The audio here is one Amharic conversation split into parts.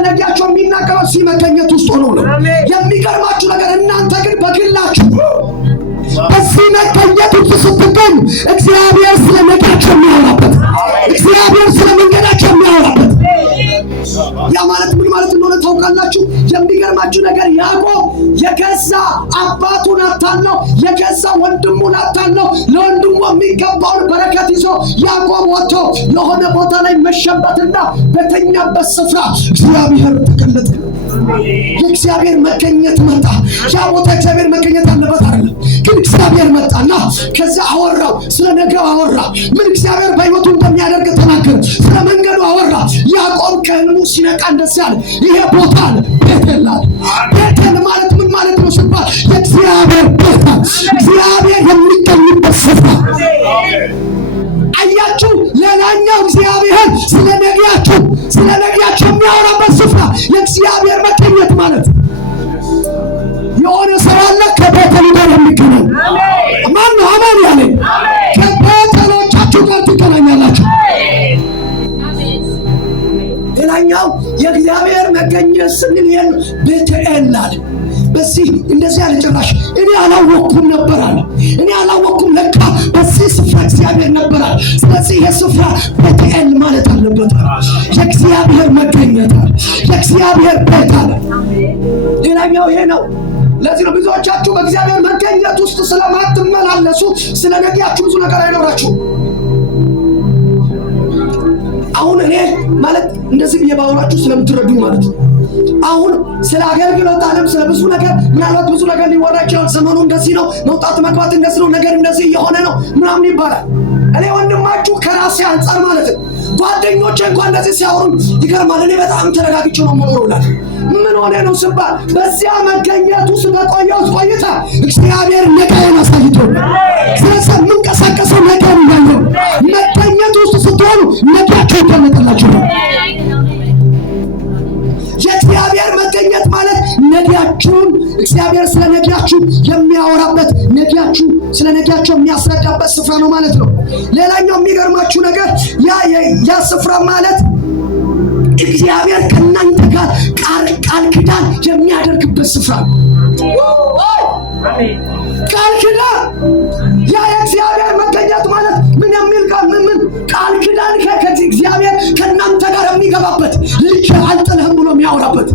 ስለነጊያቸው የሚናገረው ሲመገኘት ውስጥ ሆኖ ነው። የሚገርማችሁ ነገር እናንተ ግን በግላችሁ በዚህ መገኘት ውስጥ ስትገኙ እግዚአብሔር ስለነጊያቸው የሚያወራበት፣ እግዚአብሔር ስለመንገዳቸው የሚያወራበት። ያ ማለት ምን ማለት እንደሆነ ታውቃላችሁ? የሚገርማችሁ ነገር ያዕቆብ የገዛ አባቱን አታለው፣ የገዛ ወንድሙን አታለው፣ ለወንድሙ የሚገባውን በረከት ይዞ ያዕቆብ ወጥቶ የሆነ ቦታ ላይ መሸበትና በተኛበት ስፍራ እግዚአብሔር ተገለጠ። የእግዚአብሔር መገኘት መጣ። ያ ቦታ እግዚአብሔር መገኘት አለበት አይደለም፣ ግን እግዚአብሔር መጣና ከዛ አወራው። ስለ ነገው አወራ። ምን እግዚአብሔር በሕይወቱ እንደሚያደርግ ተናገረ። ስለ መንገዱ አወራ። ያዕቆብ ከህልሙ ሲነቃ እንደዚያ አለ፣ ይሄ ቦታ አለ ቤቴል አለ። ቤቴል ማለት ምን ማለት ነው ሲባል የእግዚአብሔር ቦታ፣ እግዚአብሔር የሚገኝበት ስፍራ። አያችሁ፣ ሌላኛው እግዚአብሔር ስለ ነጊያችሁ የሚያወራበት ስፍራ የእግዚአብሔር መገኘት ማለት የሆነ ሰው አለ ከቤተል ጋር የሚገናኝ ማን ነው? አማን ያለኝ ከቤተሎቻችሁ ጋር ትገናኛላችሁ። ሌላኛው የእግዚአብሔር መገኘት ስንል ቤቴል አለ። በዚህ እንደዚህ ያለ ጭራሽ እኔ አላወቅኩም ነበር አለ። እኔ አላወቅኩም ለካ በዚህ ስፍራ እግዚአብሔር ነበር አለ። ስለዚህ ይሄ ስፍራ ቤቴል ማለት አለበት። የእግዚአብሔር መገኘት አለ፣ የእግዚአብሔር ቤት አለ። ሌላኛው ይሄ ነው። ለዚህ ነው ብዙዎቻችሁ በእግዚአብሔር መገኘት ውስጥ ስለማትመላለሱ ስለ ነጊያችሁ ብዙ ነገር አይኖራችሁ። አሁን እኔ ማለት እንደዚህ ብዬ ባወራችሁ ስለምትረዱ ማለት ነው። አሁን ስለ አገልግሎት ዓለም ስለ ብዙ ነገር ምናልባት ብዙ ነገር ሊወራ ይችላል። ዘመኑ እንደዚህ ነው፣ መውጣት መግባት እንደዚህ ነው፣ ነገር እንደዚህ እየሆነ ነው ምናምን ይባላል። እኔ ወንድማችሁ ከራሴ አንጻር ማለት ነው ጓደኞቼ እንኳን እንደዚህ ሲያወሩ ይገርማል። እኔ በጣም ተረጋግቼ ነው የምኖረው እላለሁ። ምን ሆነ ነው ስባል በዚያ መገኘት ውስጥ በቆየሁት ቆይታ እግዚአብሔር ነገርን አሳይቶኛል። ስለዚህ የምንቀሳቀሰው ነገር ያለው መገኘት ውስጥ ስትሆኑ ነጊያችሁ ይገለጥላችሁ። የእግዚአብሔር መገኘት ማለት ነጊያችሁን እግዚአብሔር ስለ ነጊያችሁ የሚያወራበት፣ ነጊያችሁ ስለ ነጊያችሁ የሚያስረዳበት ስፍራ ነው ማለት ነው። ሌላኛው የሚገርማችሁ ነገር ያ ስፍራ ማለት እግዚአብሔር ከእናንተ ጋር ቃል ኪዳን የሚያደርግበት ስፍራ ነው። ቃል ኪዳን ያ የእግዚአብሔር መገኘት ማለት ምን የሚል ቃል ምን ቃል ኪዳን ከእግዚአብሔር ከእናንተ ጋር የሚገባበት፣ ልጅ አልጥልህም ብሎ የሚያወራበት፣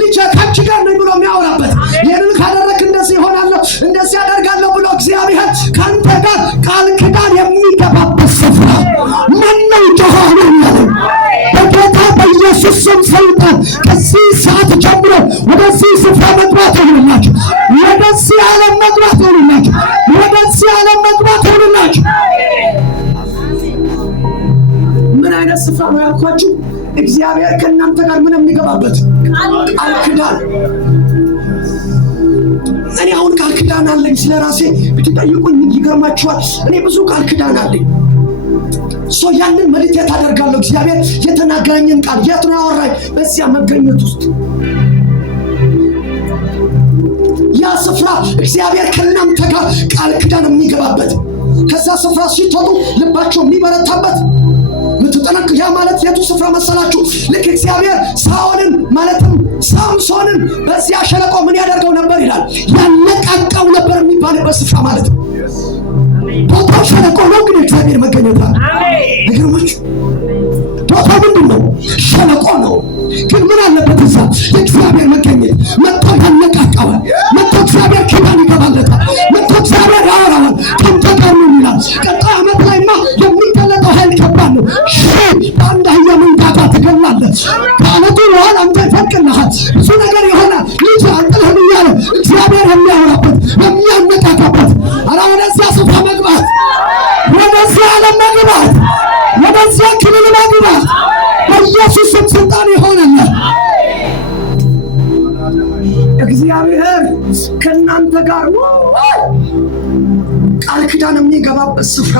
ልጅ ካንቺ ጋር ነኝ ብሎ የሚያወራበት፣ ይህንን ካደረግክ እንደዚህ ይሆናለሁ እንደዚህ ያደርጋለሁ ብሎ እግዚአብሔር ከአንተ ጋር ቃል ኪዳን የሚገባበት ስፍራ ማነው? ጆሆኑ ያለ በጌታ በኢየሱስ ስም ሰይጣን ከዚህ ሰዓት ጀምሮ ወደዚህ ስፍራ መግባት ይሁንላችሁ። ወደዚህ ዓለም መግባት ይሁንላችሁ። ወደዚህ ዓለም መግባት ይሁንላችሁ። ምን አይነት ስፍራ ነው ያልኳችሁ? እግዚአብሔር ከእናንተ ጋር ምን የሚገባበት ቃል ኪዳን። እኔ አሁን ቃል ኪዳን አለኝ። ስለ ራሴ ብትጠይቁኝ ይገርማችኋል። እኔ ብዙ ቃል ኪዳን አለኝ። ያንን መድቴት አደርጋለሁ። እግዚአብሔር የተናገረኝን ቃል የት ነው ያወራኝ? በዚያ መገኘት ውስጥ ያ ስፍራ እግዚአብሔር ከእናንተ ጋር ቃል ኪዳን የሚገባበት፣ ከዛ ስፍራ ሲተጡ ልባቸው የሚበረታበት ምትጠነቅ። ያ ማለት የቱ ስፍራ መሰላችሁ? ልክ እግዚአብሔር ሳኦልን ማለትም ሳምሶንን በዚያ ሸለቆ ምን ያደርገው ነበር ይላል? ያነቃቃው ነበር የሚባልበት ስፍራ ማለት ነው። ቦታው ሸለቆ ነው፣ ግን እግዚአብሔር መገኘት አለ። አይገርማችሁ? ቦታው ምንድን ነው? ሸለቆ ነው፣ ግን ምን አለበት እዛ? የእግዚአብሔር መገኘት መጥቶ ያነቃቃዋል። መጥቶ እግዚአብሔር ኪዳን ይገባለታል። መጥቶ እግዚአብሔር ያወራዋል። ከአንተ ጋር ነው ይላል። ቀጣይ ዓመት ላይማ የሚገለጠው ኃይል ከባድ ነው። በአንድ አህያ መንጋጋ ትገላለህ። ከዓመቱ በኋላ አንተ ይፈቅልሃል። ብዙ ነገር ይሆናል። ልጅ አልጥልህም እያለ እግዚአብሔር የሚያወራበት የሚያነቃቃበት። ኧረ ወደዚያ ስፍራ መግባት፣ ወደዚያ ዓለም መግባት፣ ወደዚያ ክልል መግባት በኢየሱስ ስም ስልጣን ይሆንልህ። እግዚአብሔር ከእናንተ ጋር ቃል ኪዳን የሚገባበት ስፍራ።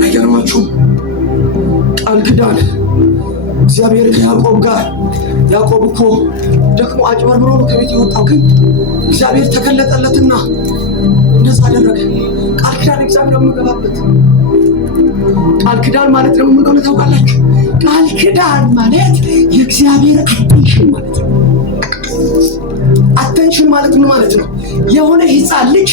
አይገርማችሁም? ቃል ኪዳን እግዚአብሔር ከያዕቆብ ጋር። ያዕቆብ እኮ ደግሞ አጭበርብሮ ነው ከቤት የወጣው፣ ግን እግዚአብሔር ተገለጠለትና እንደዛ አደረገ። ቃል ኪዳን እግዚአብሔር የሚገባበት ቃል ኪዳን ማለት ደግሞ ምን እንደሆነ ታውቃላችሁ? ቃል ኪዳን ማለት የእግዚአብሔር አቴንሽን ማለት ነው። አቴንሽን ማለት ምን ማለት ነው? የሆነ ሕፃን ልጅ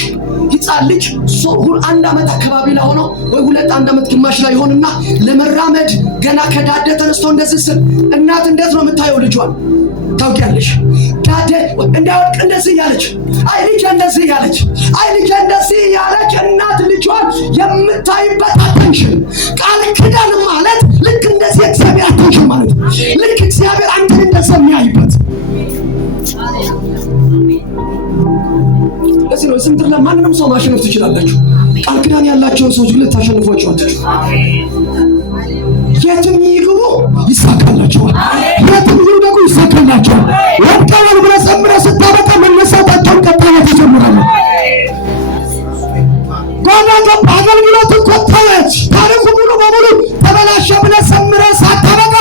አንድ ዓመት አካባቢ ላይ ሆኖ ወይ ሁለት አንድ ዓመት ግማሽ ላይ ሆንና ለመራመድ ገና ከዳደ ተነስቶ እንደዚህ ስል እናት እንዴት ነው የምታየው ልጇን? ታውቂያለሽ? ዳደ እንዳይወድቅ እንደዚህ እያለች አይ ልጅ እንደዚህ እያለች እናት ልጇን የምታይበት አቴንሽን። ቃል ኪዳን ማለት ልክ እንደዚህ እግዚአብሔር አቴንሽን ማለት ነው። ልክ እግዚአብሔር አንተን እንደዚህ የሚያይበት ለዚህ ነው ስምጥር ለማንንም ሰው ማሸነፍ ትችላላችሁ። ቃል ኪዳን ያላቸውን ሰዎች ግን ልታሸንፏቸው አትችሉ። የትም ይግቡ ይሳካላቸዋል። የትም ይውደቁ ይሳካላቸዋል። ወድቀዋል ብለህ ዘምረህ ስታበቃ መነሳታቸውን ቀጣይ ትጀምራለህ። አገልግሎት እኮ ተወች፣ ታሪኩ ሙሉ በሙሉ ተበላሸ ብለህ ዘምረህ ሳታበቃ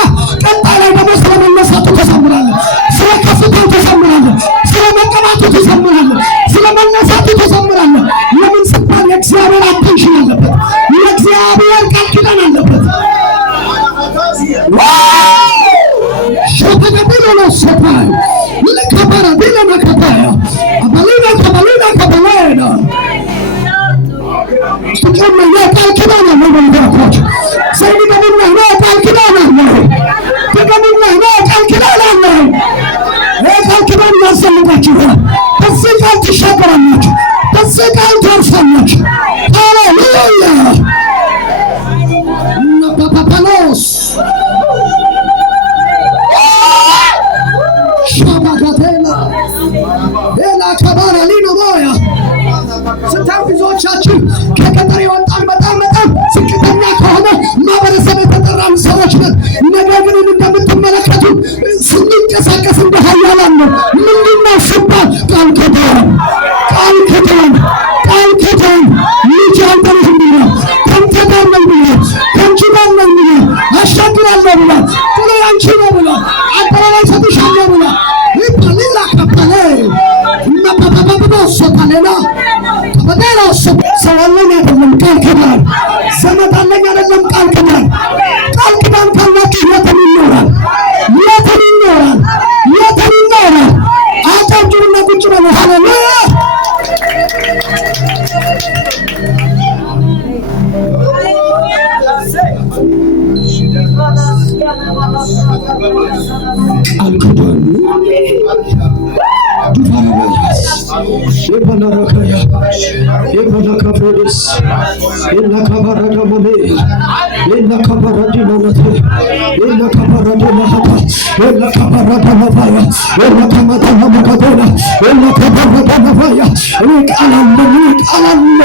ቀጣይ ላይ ደግሞ ስለ መነሳቱ ተዘምራለህ፣ ስለ ከፍታው ተዘምራለህ፣ ስለ መቀባቱ ተዘምራለህ፣ ስለ መነሳቱ ተዘምራለህ። ለምን ሲባል የእግዚአብሔር አቴንሽን አለበት፣ የእግዚአብሔር ቃል ኪዳን አለበት። ሸተገቢሎ ሰፋይ ለከበረ ቢለ መከታያ አባሊና ከበላይና ስጨመ የቃል ኪዳን ነው ወንድሞች ሰይድ ደምና ነው ቃል ኪዳን ነው ደምና ነው ቃል ኪዳን ነው። የቃል ኪዳን ያሰልጣችሁ በዚህ ቃል ትሻገራላችሁ፣ በዚህ ቃል ታርፋላችሁ። ሃሌሉያ ናፓፓሎስ ሻባጋቴላ ሌላ ከባራ ሊኖ ሞያ ስንታም ብዙዎቻችን ከገጠር የወጣን በጣም ዝቅተኛ ከሆነ ማህበረሰብ የተጠራን ሰዎች ነን። ነገር ግን እንደምትመለከቱ ስንንቀሳቀስ እንደ ኃያላን ነው። ምንድነው ሲባል ቃል ኪዳን ልጅ አንተነህ ብሏል፣ ከአንተ ጋር ነኝ ብሏል፣ ከአንቺ ጋር ነኝ ብሏል፣ አሻግራለሁ ብሏል፣ ጥሎ ያንቺ ነው ብሏል፣ አደባባይ ሰጥሻለሁ ብሏል። ሊላ ከበለ እና ሶታሌላ ከበሌላ ሰው አለኝ አይደለም ቃል ኪዳን፣ ዘመድ አለኝ አይደለም ቃል ኪዳን። ቃል ኪዳን ካላችሁ የትም ይኖራል። አጨብጭቡና ቁጭ በሉ። ሃሌሉያ ቃል ኪዳን የባላራካያ የባላካፍሮስ የላካባራዳ ማሜ የላካባራዲ ማናቴ የላካባራዲ ማሃታ የላካባራዳ ማፋያ የላካማታ ማካቶና የላካባራዳ ማፋያ ቃላለ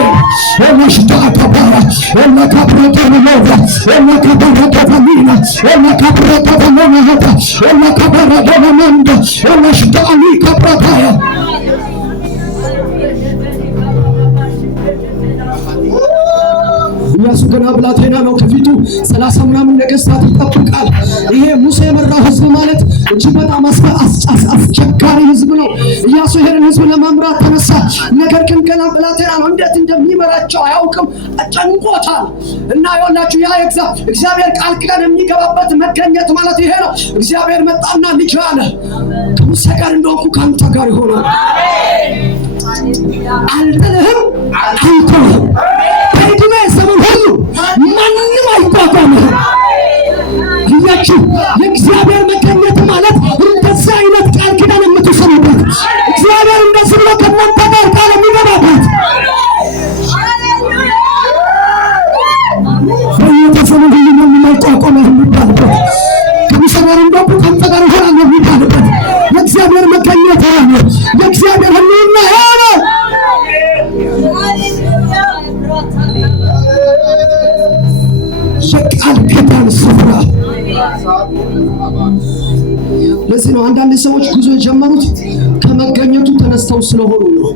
የላሽታ አካባራ የላካብራዳ ማሞጋ የላካባራዳ ፋሚና የላካባራዳ ማማሃታ የላካባራዳ ማማንዳ የላሽታ አሚካ ፕራታያ ኢያሱ ገና ብላቴና ነው። ከፊቱ 30 ምናምን ነገሥታት ይጠብቃል። ይሄ ሙሴ የመራው ህዝብ ማለት እጅግ በጣም አስቸጋሪ ህዝብ ነው። ኢያሱ ይሄንን ህዝብ ለመምራት ተነሳ። ነገር ግን ገና ብላቴና ነው። እንዴት እንደሚመራቸው አያውቅም። ጨንቆታል። እና ይኸውላችሁ ያ እግዚአብሔር ቃል ኪዳን የሚገባበት መገኘት ማለት ይሄ ነው። እግዚአብሔር መጣና ልጅ አለ ከሙሴ ጋር እንደሆንኩ ከአንተ ጋር ይሆናል። አልጥልህም፣ አልተውህም። በዕድሜ ዘመን ሁሉ ማንም አይቋቋምህም። እያችሁ የእግዚአብሔር መገኘት ማለት እንደዚህ አይነት ቃል ኪዳን የምትሰሩበት እግዚአብሔር እንደዚህ ብሎ ከእናንተ ጋር ቃል የሚገባበት በሕይወት ዘመን ሁሉ ማንም አይቋቋምህ የሚባልበት ከሙሴ ጋር እንደሆንኩ ከአንተ ጋር እሆናለሁ የሚባልበት የእግዚአብሔር መገኘት ነው። የእግዚአብሔር ሕልውና ነው። የቃል ኪዳን ስፍራ። ለዚህ ነው አንዳንድ ሰዎች ጉዞ የጀመሩት ከመገኘቱ ተነስተው ስለሆኑ ነው።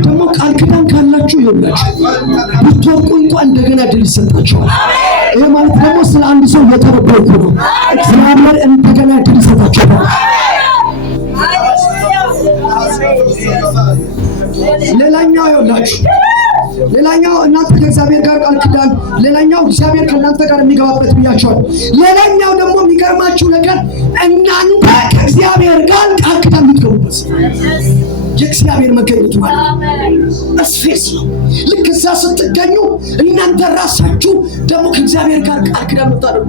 ደግሞ ቃል ኪዳን ካላችሁ ይኸውላችሁ ብትወርቁ እንኳን እንደገና ድል ይሰጣችኋል። ይሄ ማለት ደግሞ ስለ አንድ ሰው እየተረበይኩ ነው። እግዚአብሔር እንደገና ድል ይሰጣችኋል። ሌላኛው ይኸውላችሁ ሌላኛው እናንተ ከእግዚአብሔር ጋር ቃል ኪዳን፣ ሌላኛው እግዚአብሔር ከእናንተ ጋር የሚገባበት ብያቸዋል። ሌላኛው ደግሞ የሚገርማችሁ ነገር እናንተ ከእግዚአብሔር ጋር ቃል ኪዳን የምትገቡበት የእግዚአብሔር መገኘት ማለት ስፔስ ነው። ልክ እዛ ስትገኙ እናንተ ራሳችሁ ደግሞ ከእግዚአብሔር ጋር ቃል ኪዳን የምታደርጉ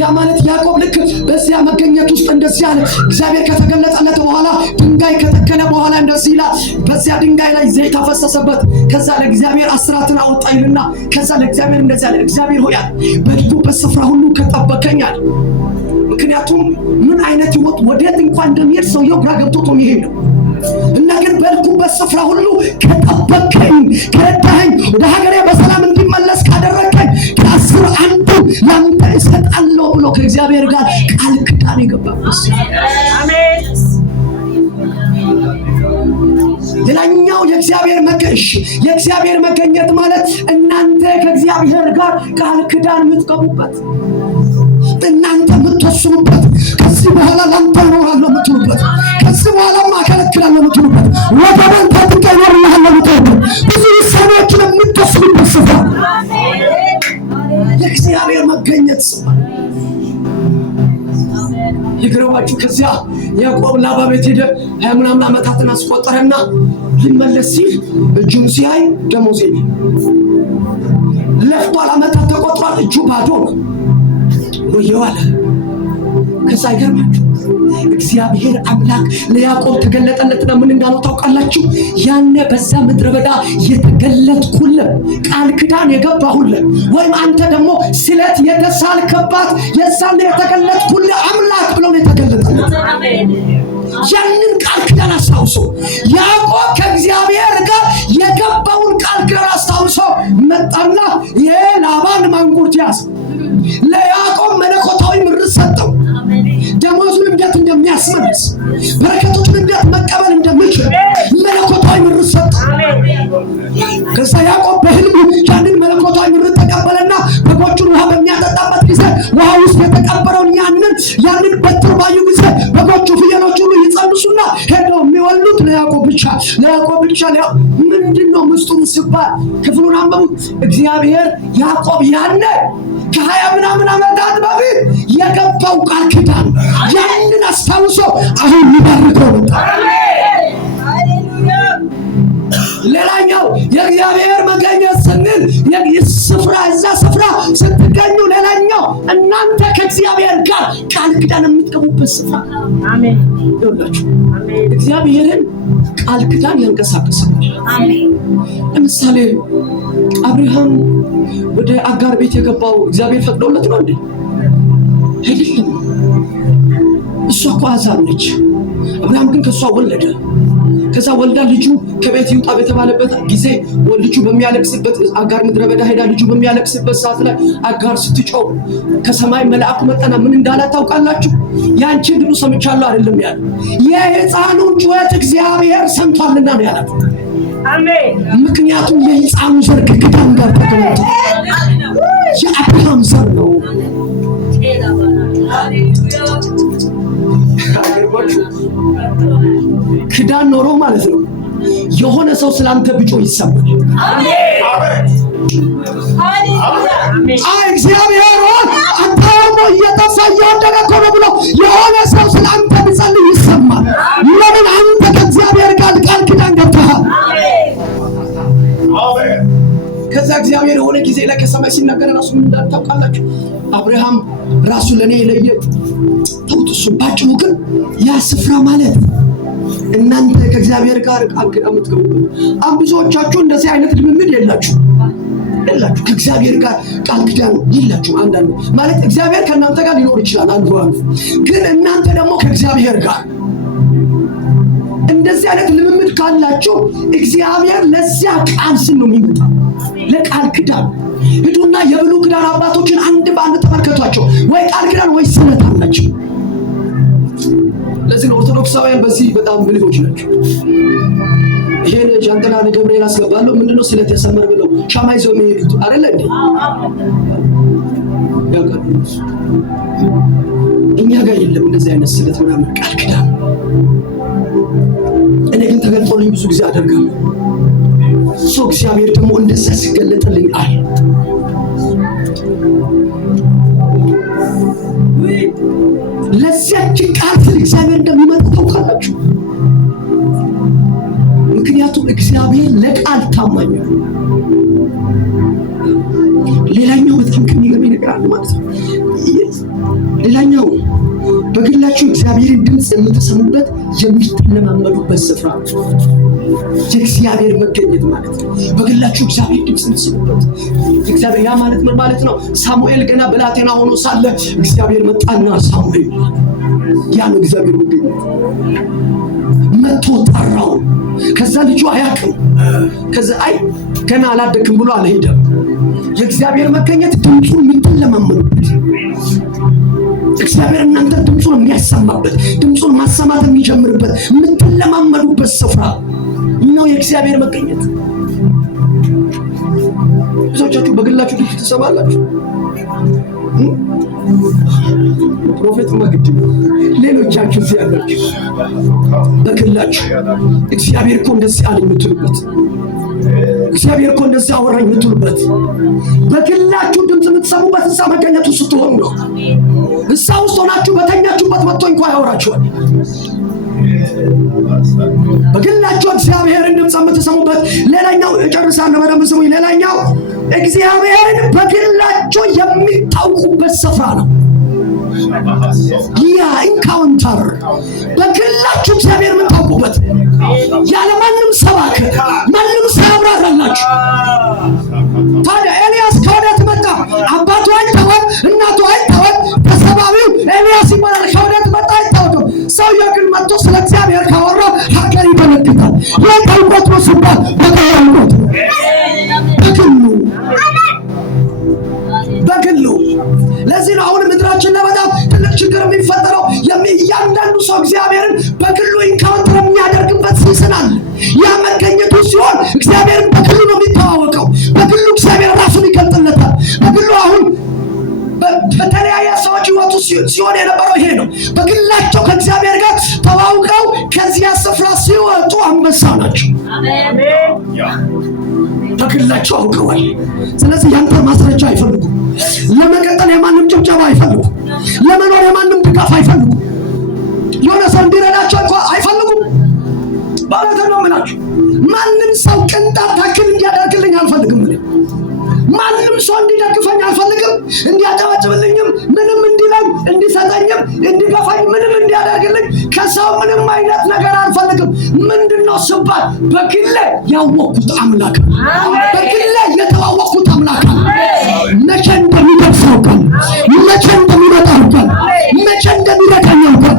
ያ ማለት ያዕቆብ ልክ በዚያ መገኘት ውስጥ እንደዚህ አለ። እግዚአብሔር ከተገለጠለት በኋላ ድንጋይ ከተከለ በኋላ እንደዚህ ይላል፣ በዚያ ድንጋይ ላይ ዘይት አፈሰሰበት። ከዛ ለእግዚአብሔር አስራትን አወጣ ይልና ከዛ ለእግዚአብሔር እንደዚህ አለ፣ እግዚአብሔር ሆይ በሄድኩበት ስፍራ ሁሉ ከጠበቀኛል። ምክንያቱም ምን አይነት ህይወት ወዴት እንኳን እንደሚሄድ ሰውየው ግራ ገብቶት ነው የሚሄደው እና ግን በሄድኩበት ስፍራ ሁሉ ከጠበቀኝ፣ ከረዳኸኝ፣ ወደ ሀገሬ በሰላም እንዲመለስ ካደረገኝ ከ10 አንዱን ለአንተ እሰጣለሁ ብሎ ከእግዚአብሔር ጋር ቃል ኪዳን የገባበት አሜን። ሌላኛው የእግዚአብሔር መገኘት ማለት እናንተ ከእግዚአብሔር ጋር ቃል ኪዳን የምትገቡበት፣ እናንተ የምትወስኑበት፣ ከዚህ በኋላ ላንተ እኖራለሁ የምትሉበት፣ ከዚህ በኋላ ማከለክላለሁ የምትሉበት፣ ወገበን ታጥቃ ይኖርልሃለሁ የምትሉበት፣ ብዙ ውሳኔዎችን የምትወስኑበት ስፍራ የእግዚአብሔር መገኘት ይግረዋችሁ። ከዚያ ያዕቆብ ላባ ቤት ሄደ። 20 ምናምን ዓመታትን አስቆጠረና ሊመለስ ሲል እጁን ሲያይ ደሞዝ የለም። ለፍቷል፣ ዓመታት ተቆጥሯል፣ እጁ ባዶ ነው። ወየው አለ። ከዛ ይገርማችሁ እግዚአብሔር አምላክ ለያዕቆብ ተገለጠለትና ምን እንዳለው ታውቃላችሁ? ያኔ በዛ ምድረ በዳ የተገለጥኩልህ ቃል ኪዳን የገባሁልህ ወይም አንተ ደግሞ ስለት የተሳልከባት የዛን የተገለጥኩልህ አምላክ ብሎ ነው የተገለጠለት። ያንን ቃል ኪዳን አስታውሶ ያዕቆብ ከእግዚአብሔር ጋር የገባውን ቃል ኪዳን አስታውሶ መጣና የላባን ማንቁርት ያዘ። ለያዕቆብ መለኮታዊ ምርት ሰጠው። ደሞዙን እንዴት እንደሚያስመልስ፣ በረከቶችን እንዴት መቀበል እንደሚችል መለኮታዊ ምርት ሰጠው። ከዛ ያዕቆብ በህልሙ ያንን መለኮታዊ ምርት ተቀበለና በጎቹን ውሃ በሚያጠጣበት ጊዜ ውሃ ውስጥ የተቀበረውን ያንን በትር ባዩ ጊዜ በጎቹ ፍየሎች ሁሉ ይጸንሱና ሄደው የሚወልዱት ለያዕቆብ ብቻ። ምንድን ነው ምስጢሩ ሲባል ክፍሉን አንብቡት። እግዚአብሔር ያዕቆብ ያኔ ከ20 ምናምን ዓመታት በፊት የገባው ቃል ኪዳን ያንን አስታውሶ አሁን ይባርከው መጣ። ሌላኛው የእግዚአብሔር መገኘት ስንል እዛ ስፍራ ስትገኙ ሌላኛው እናንተ ከእግዚአብሔር ጋር ቃል ኪዳን የምትገቡበት ስፍራ አሜን። ይኸውላችሁ እግዚአብሔርን ቃል ኪዳን ያንቀሳቅሳል። ለምሳሌ አብርሃም ወደ አጋር ቤት የገባው እግዚአብሔር ፈቅዶለት ነው እንዴ? አይደለም። እሷ እኮ አዛብ ነች። አብርሃም ግን ከሷ ወለደ። ከዛ ወልዳ ልጁ ከቤት ይውጣ በተባለበት ጊዜ ልጁ በሚያለቅስበት አጋር ምድረ በዳ ሄዳ ልጁ በሚያለቅስበት ሰዓት ላይ አጋር ስትጮህ ከሰማይ መልአኩ መጣና ምን እንዳላት ታውቃላችሁ? ያንቺን ድምፅ ሰምቻለሁ አይደለም ያለው፣ የሕፃኑን ጩኸት እግዚአብሔር ሰምቷልና ነው ያላት። አሜን። ምክንያቱም የሕፃኑ ዘር ከኪዳን ጋር ተገናኝቶ የአብርሃም ዘር ነው። ኪዳን ኖሮ ማለት ነው የሆነ ሰው ስላንተ ብጮ ይሰማል። እግዚአብሔር አንተ እየጠፋ እየወደቀ እኮ ነው ብሎ የሆነ ሰው ስላንተ ቢጸልይ ይሰማል። ለምን? አንተ ከእግዚአብሔር ጋር ቃል ኪዳን ገብተሃል። ከዛ እግዚአብሔር የሆነ ጊዜ ላይ ከሰማይ ሲናገር ራሱ ምን እንዳለ ታውቃላችሁ? አብርሃም ራሱ ለኔ የለየ ተውት። እሱ ባጭሩ ግን ያ ስፍራ ማለት እናንተ ከእግዚአብሔር ጋር ቃል ኪዳን የምትገቡበት። ብዙዎቻችሁ እንደዚህ አይነት ልምምድ የላችሁ። ከእግዚአብሔር ጋር ቃል ኪዳን የላችሁ። አንዳንዱ ማለት እግዚአብሔር ከእናንተ ጋር ሊኖር ይችላል አንዱ ግን እናንተ ደግሞ ከእግዚአብሔር ጋር እንደዚህ አይነት ልምምድ ካላችሁ እግዚአብሔር ለዚያ ቃል ስም ነው የሚመጣው፣ ለቃል ኪዳን። ሂዱና የብሉይ ኪዳን አባቶችን አንድ በአንድ ተመልከቷቸው። ወይ ቃል ኪዳን ወይ ስለት አላቸው። ለዚህ ኦርቶዶክሳውያን በዚህ በጣም ብልሆች ናቸው። ይሄን ጃንጥላ ለገብርኤል አስገባለሁ ምንድነው ስለት ያሰመር ብለው ሻማ ይዘው የሚሄዱት አይደለ እንዴ? እኛ ጋር የለም እንደዚህ አይነት ስለት ምናምን ቃል ኪዳን። እኔ ግን ተገልጦልኝ ብዙ ጊዜ አደርጋለሁ። ሰው እግዚአብሔር ደግሞ እንደዛ ሲገለጥልኝ አይ ለዚያች ቃል እግዚአብሔር እንደሚመጣ ታውቃላችሁ። ምክንያቱም እግዚአብሔር ለቃል ታማኝ ነው። ሌላኛው በጣም ከሚገርም ነገር አለ ማለት ነው። ሌላኛው በግላችሁ እግዚአብሔርን ድምፅ የምትሰሙበት የምትለማመዱበት ስፍራ የእግዚአብሔር መገኘት ማለት ነው። በግላችሁ እግዚአብሔር ድምፅ የምትሰሙበት እግዚአብሔር ያ ማለት ምን ማለት ነው? ሳሙኤል ገና ብላቴና ሆኖ ሳለ እግዚአብሔር መጣና ሳሙኤል ያ ነው እግዚአብሔር መገኘት። መጥቶ ጠራው። ከዛ ልጁ አያውቅም። ከዛ አይ ገና አላደክም ብሎ አልሄደም። የእግዚአብሔር መገኘት ድምፁን የምትለማመዱበት እግዚአብሔር እናንተ ድምፁን የሚያሰማበት ድምፁን ማሰማት የሚጀምርበት የምትለማመዱበት ስፍራ ነው የእግዚአብሔር መገኘት። ብዙዎቻችሁ በግላችሁ ድምፅ ትሰማላችሁ። ፕሮፌት ማግድ ሌሎቻችሁ ሲያደርጉ በግላችሁ እግዚአብሔር እኮ እንደዚህ አለኝ የምትሉበት እግዚአብሔር እኮ እንደዚህ አወራኝ የምትሉበት በግላችሁ ድምፅ የምትሰሙበት እዛ መገኘቱ ስትሆኑ ነው። እዛ ውስጥ ሆናችሁ በተኛችሁበት መጥቶ እንኳን ያወራችኋል። በግላችሁ እግዚአብሔርን ድምፅ የምትሰሙበት ሌላኛው እጨርሳለሁ፣ በደንብ ስሙኝ። ሌላኛው እግዚአብሔርን በግላችሁ የሚታውቁበት ስፍራ ነው። ያ ኢንካውንተር በግላችሁ እግዚአብሔር የምታውቁበት ያለ ማንም ሰባክ ማንም ሳያብራራላችሁ። ታዲያ ኤልያስ ከወዴት መጣ? አባቱ አይታወቅ፣ እናቱ አይታወቅ፣ ተሰባቢው ኤልያስ ይባላል። ከወዴት መጣ አይታወቅም። ሰውየው ግን መጥቶ ስለ እግዚአብሔር ካወራ ሀገር ይበለግታል። የታውቆት ነው ሲባል በታውቆት በግሉ ለዚህ ነው አሁን ምድራችን ላይ በጣም ትልቅ ችግር የሚፈጠረው። እያንዳንዱ ሰው እግዚአብሔርን በግሉ ኢንካውንተር የሚያደርግበት ሲዝን አለ። ያ መገኘቱ ሲሆን እግዚአብሔርን በግሉ ነው የሚተዋወቀው። በግሉ እግዚአብሔር ራሱን ይገልጥለታል። በግሉ አሁን በተለያየ ሰዎች ህይወቱ ሲሆን የነበረው ይሄ ነው። በግላቸው ከእግዚአብሔር ጋር ተዋውቀው ከዚያ ስፍራ ሲወጡ አንበሳ ናቸው። በግላቸው አውቀዋል። ስለዚህ ያንተ ማስረጃ አይፈልጉም። ለመቀጠል የማንም ጭብጨባ አይፈልጉም። ለመኖር የማንም ድጋፍ አይፈልጉም። የሆነ ሰው እንዲረዳቸው እንኳን አይፈልጉም። ማለት ነው የምላችሁ። ማንም ሰው ቅንጣት ታክል እንዲያደርግልኝ አልፈልግም። ማንም ሰው እንዲደግፈኝ አልፈልግም። እንዲያጨበጭብልኝም ምንም እንዲለኝ እንዲሰጠኝም እንዲገፋኝ ምንም እንዲያደርግልኝ ከሰው ምንም አይነት ነገር አልፈልግም። ምንድነው ስባል በግሌ ያወቅኩት አምላክ፣ በግሌ የተዋወቅኩት አምላክ መቼ እንደሚደርስ ያውቃል፣ መቼ እንደሚመጣ ያውቃል፣ መቼ እንደሚረዳኝ ያውቃል።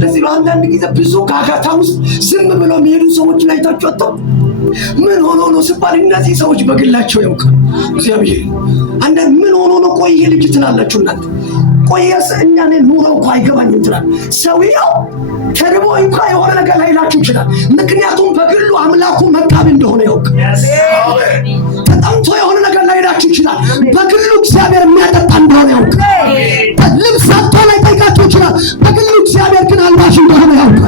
ለዚህ ነው አንዳንድ ጊዜ ብዙ ጋጋታ ውስጥ ዝም ብለው የሚሄዱ ሰዎች ላይ ታጫወተው ምን ሆኖ ነው ሲባል እነዚህ ሰዎች በግላቸው ያውቃል እግዚአብሔር። አንዳንድ ምን ሆኖ ነው ቆይ ይሄ ልጅ ትላላችሁ እናንተ። ቆየስ እኛ ነን ኑሮው እኮ አይገባኝም ትላል። ሰውየው ተርቦ እንኳን የሆነ ነገር ላይላችሁ ይችላል። ምክንያቱም በግሉ አምላኩ መጋቢ እንደሆነ ያውቃል። ተጠምቶ የሆነ ነገር ላይላችሁ ይችላል። በግሉ እግዚአብሔር የሚያጠጣ እንደሆነ ያውቃል። ልብስ አጥቶ ላይጠይቃችሁ ይችላል። በግሉ እግዚአብሔር ግን አልባሽ እንደሆነ ያውቃል።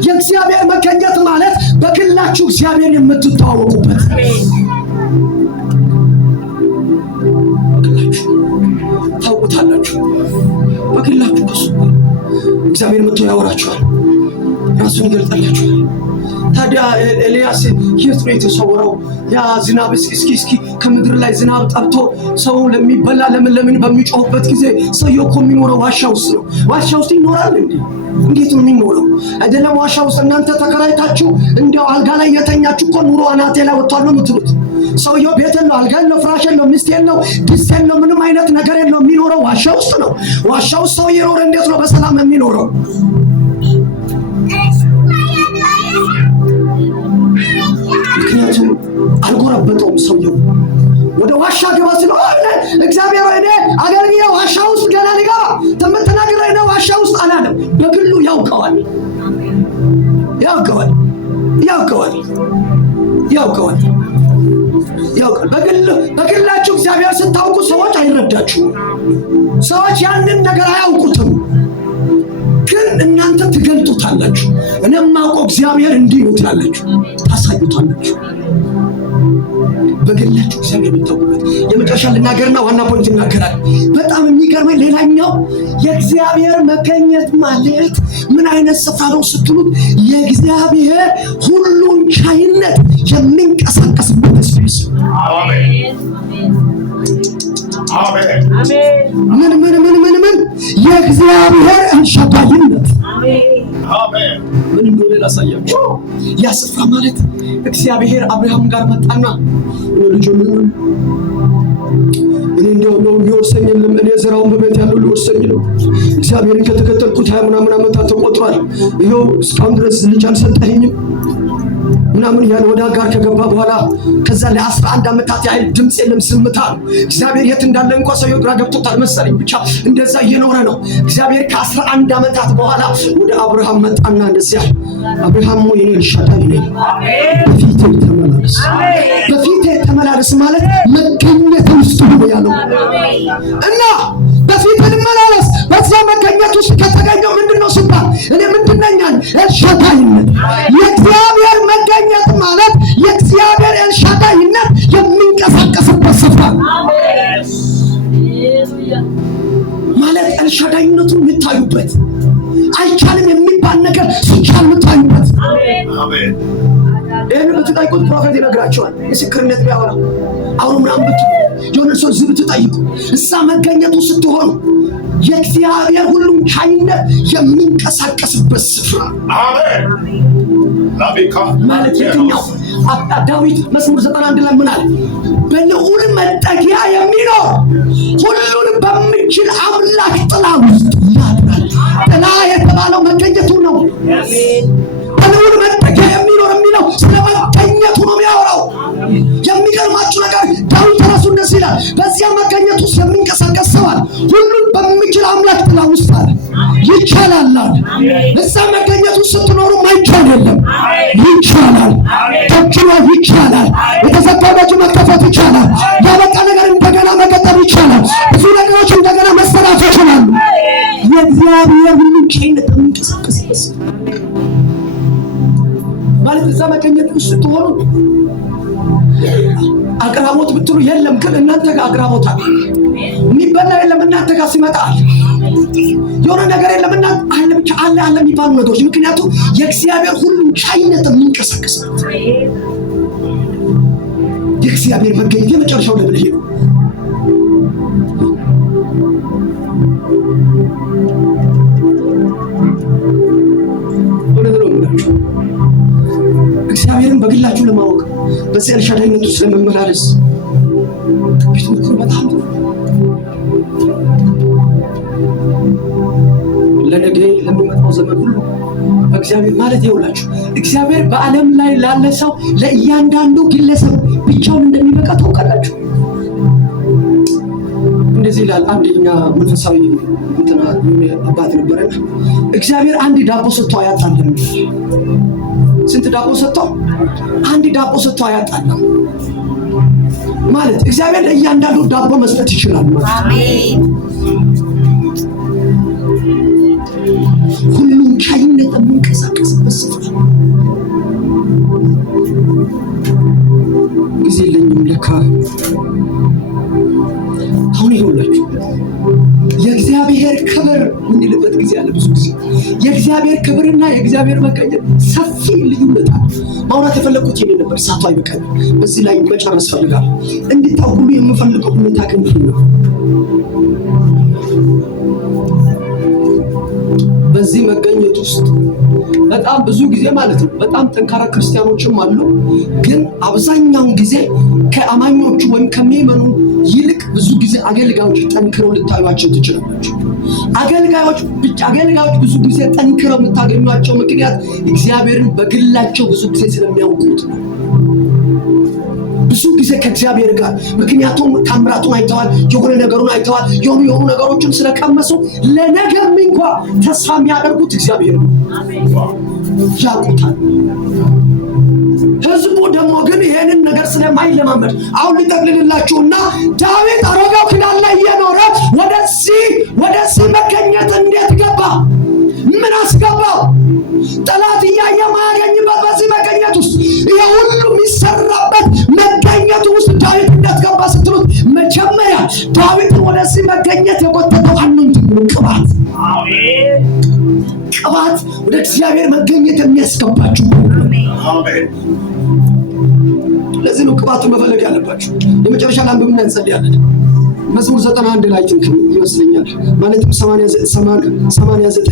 የእግዚአብሔር መገኘት ማለት በግላችሁ እግዚአብሔር የምትተዋወቁበት ታውቁታላችሁ። በግላችሁ ከሱ እግዚአብሔር መጥቶ ያወራችኋል፣ ራሱን ይገልጣላችኋል። ታዲያ ኤልያስ የት ነው የተሰወረው? ያ ዝናብ እስኪ ከምድር ላይ ዝናብ ጠብቶ ሰው ለሚበላ ለምን በሚጮህበት ጊዜ ሰውየው እኮ የሚኖረው ዋሻ ውስጥ ነው። ዋሻ ውስጥ ይኖራል እንዴ? እንዴት ነው የሚኖረው? አይደለም ዋሻ ውስጥ እናንተ ተከራይታችሁ እንዲያው አልጋ ላይ የተኛችሁ እኮ ኑሮ አናቴ ላይ ወጥቷል ነው የምትሉት። ሰውየው ቤት የለው፣ አልጋ የለው፣ ፍራሽ የለው፣ ሚስት የለው፣ ድስት የለው፣ ምንም አይነት ነገር የለው። የሚኖረው ዋሻ ውስጥ ነው። ዋሻ ውስጥ ሰው እየኖረ እንዴት ነው በሰላም የሚኖረው? ምክንያቱም አልጎረበጠውም። ሰውየው ወደ ዋሻ ገባ ሲለው እግዚአብሔር እኔ አገልግዬ ዋሻ ውስጥ ገና ሊገባ ተመተናገረ እኔ ዋሻ ውስጥ አላለም። በግሉ ያውቀዋል። በግላችሁ እግዚአብሔር ስታውቁ ሰዎች አይረዳችሁም። ሰዎች ያንን ነገር አያውቁትም። ግን እናንተ ትገልጡታላችሁ። እኔም ማውቀው እግዚአብሔር እንዲህ ነው ትላላችሁ፣ ታሳዩታላችሁ። በግላችሁ እግዚአብሔር የምታውቁበት የመጨረሻ ልናገርና ዋና ፖይንት እናገራል። በጣም የሚገርመኝ ሌላኛው የእግዚአብሔር መገኘት ማለት ምን አይነት ስፍራ ነው ስትሉት የእግዚአብሔር ሁሉን ቻይነት የሚንቀሳቀስበት ስፔስ። ምን የእግዚአብሔር እንሸባይነት ምን እንደሆነ ላሳያችሁ። ያ ስፍራ ማለት እግዚአብሔር አብርሃም ጋር መጣና ልጁ እኔ እንደው ሊወርሰኝ የለም፣ እኔ ዘራውን በቤት ያለው ሊወርሰኝ ነው። እግዚአብሔርን ከተከተልኩት 20 ምናምን ዓመታት ተቆጥሯል። ይኸው እስካሁን ድረስ ልጅ አልሰጠኸኝም ምናምን ያለ ወደ አጋር ከገባ በኋላ ከዛ ለ11 ዓመታት ያህል ድምፅ የለም፣ ዝምታ ነው። እግዚአብሔር የት እንዳለ እንኳን ሰው ግራ ገብቶታል መሰለኝ። ብቻ እንደዛ እየኖረ ነው። እግዚአብሔር ከ11 ዓመታት በኋላ ወደ አብርሃም መጣና እንደዚያ አብርሃም ሆይ እኔ ኤልሻዳይ ነኝ፣ በፊቴ ተመላለስ። በፊቴ ተመላለስ ማለት መገኘት ውስጥ ነው ያለው እና በፊቴ ልመላለስ። በዛ መገኘት ውስጥ ከተገኘው ምንድነው ሲባል እኔ ምንድነኛል? ኤልሻዳይነት። የእግዚአብሔር መገኘት ማለት የእግዚአብሔር ኤልሻዳይነት የሚንቀሳቀስበት ስፍራ ማለት ኤልሻዳይነቱን የምታዩበት፣ አይቻልም የሚባል ነገር ሲቻል የምታዩበት። አሜን። ይህን ብትጠይቁት ፕሮፌት ይነግራቸዋል። ምስክርነት ቢያወራ አሁን ምናምን የሆነ ሰው ዝም ብትጠይቁ እዛ መገኘቱ ስትሆኑ የእግዚአብሔር ሁሉም ኃይልነት የሚንቀሳቀስበት ስፍራ ማለት የትኛው? ዳዊት መዝሙር 91 ላይ ምን አለ? በልዑል መጠጊያ የሚኖር ሁሉን በሚችል አምላክ ጥላ ውስጥ ያድራል። ጥላ የተባለው መገኘቱ ነው። በልዑል መጠጊያ የሚኖር የሚለው ስለ መገኘቱ ነው የሚያወራው። የሚገርማችሁ ነገር ዳዊት ራሱ እንደዚህ ይላል፣ በዚያ መገኘት ውስጥ የሚንቀሳቀስ ሰው አለ፣ ሁሉን በሚችል አምላክ ጥላ ውስጥ አለ። ይቻላል። እዛ መገኘት ውስጥ ስትኖሩ ማይቻል የለም፣ ይቻላል። ተችሎ ይቻላል። የተዘጋው ደጅ መከፈት ይቻላል። ያበቃ ነገር እንደገና መቀጠል ይቻላል። ብዙ ነገሮች እንደገና መሰራት ይችላሉ። የእግዚአብሔር ሁሉን ቻይነት የሚንቀሳቀስበት ማለት እዛ መገኘት ውስጥ ስትሆኑ አቅራቦት ብትሉ የለም፣ ግን እናንተ ጋር አቅራቦት አለ። የሚበላ የለም፣ እናንተ ጋር ሲመጣል። የሆነ ነገር የለም፣ እናንተ አለ ብቻ አለ የሚባሉ ነገሮች። ምክንያቱም የእግዚአብሔር ሁሉን ቻይነት የሚንቀሳቀስበት የእግዚአብሔር መገኘት የመጨረሻው ለምን ይሄ ነው። እግዚአብሔርን በግላችሁ ለማወቅ በዚህ ኤልሻዳይነት ውስጥ ለመመላለስ ቢትሞክሩ በጣም ለነገ ለሚመጣው ዘመን ሁሉ በእግዚአብሔር ማለት ይውላችሁ። እግዚአብሔር በዓለም ላይ ላለ ሰው ለእያንዳንዱ ግለሰብ ብቻውን እንደሚበቃ ታውቃላችሁ። እንደዚህ ይላል አንደኛ መንፈሳዊ እንትና አባት ነበረና እግዚአብሔር አንድ ዳቦ ሰጥቶ አያጣለም። ስንት ዳቦ ሰጥቶ? አንድ ዳቦ ሰጥቶ አያጣለም ማለት እግዚአብሔር ለእያንዳንዱ ዳቦ መስጠት ይችላል ማለት። አሜን። ሁሉም ቻይነት የሚንቀሳቀስበት ስፍራ ጊዜ የለኝም ለካ አሁን ይኸውላችሁ የእግዚአብሔር ክብር የምንልበት ጊዜ አለ። ብዙ ጊዜ የእግዚአብሔር ክብርና የእግዚአብሔር መገኘት ሰፊ ልዩነት አለ። ማውራት የፈለኩት ይሄ ነበር፣ ሰዓቱ አይበቃም። በዚህ ላይ መጨረስ ፈልጋለሁ። እንድታውቁ የምፈልገው ሁኔታ ግን ነው። በዚህ መገኘት ውስጥ በጣም ብዙ ጊዜ ማለት ነው በጣም ጠንካራ ክርስቲያኖችም አሉ። ግን አብዛኛውን ጊዜ ከአማኞቹ ወይም ከሚመኑ ይልቅ ብዙ ጊዜ አገልጋዮች ጠንክረው ልታዩቸው ትችላላችሁ። አገልጋዮች ብዙ ጊዜ ጠንክረው የምታገኟቸው ምክንያት እግዚአብሔርን በግላቸው ብዙ ጊዜ ስለሚያውቁት ነው። ብዙ ጊዜ ከእግዚአብሔር ጋር ምክንያቱም ታምራቱን አይተዋል፣ የሆነ ነገሩን አይተዋል፣ የሆኑ ነገሮችን ስለቀመሱ ለነገም እንኳን ተስፋ የሚያደርጉት እግዚአብሔር ነው፣ ያውቁታል። ህዝቡ ደግሞ ግን ይሄንን ነገር ስለማይለማመድ አሁን ሊጠቅልላችሁና ዳዊት አሮጌው ኪዳን ላይ እየኖረ ወደዚህ መገኘት እንዴት ገባ? ምን ዳዊትን ወደዚህ መገኘት የቆጠጠው አኖንቲንግ ነው፣ ቅባት። ቅባት ወደ እግዚአብሔር መገኘት የሚያስገባችሁ። ለዚህ ነው ቅባቱን መፈለግ ያለባችሁ። የመጨረሻ ላንብብና እንጸልያለን። መዝሙር 91 ላይ ይመስለኛል ማለትም 89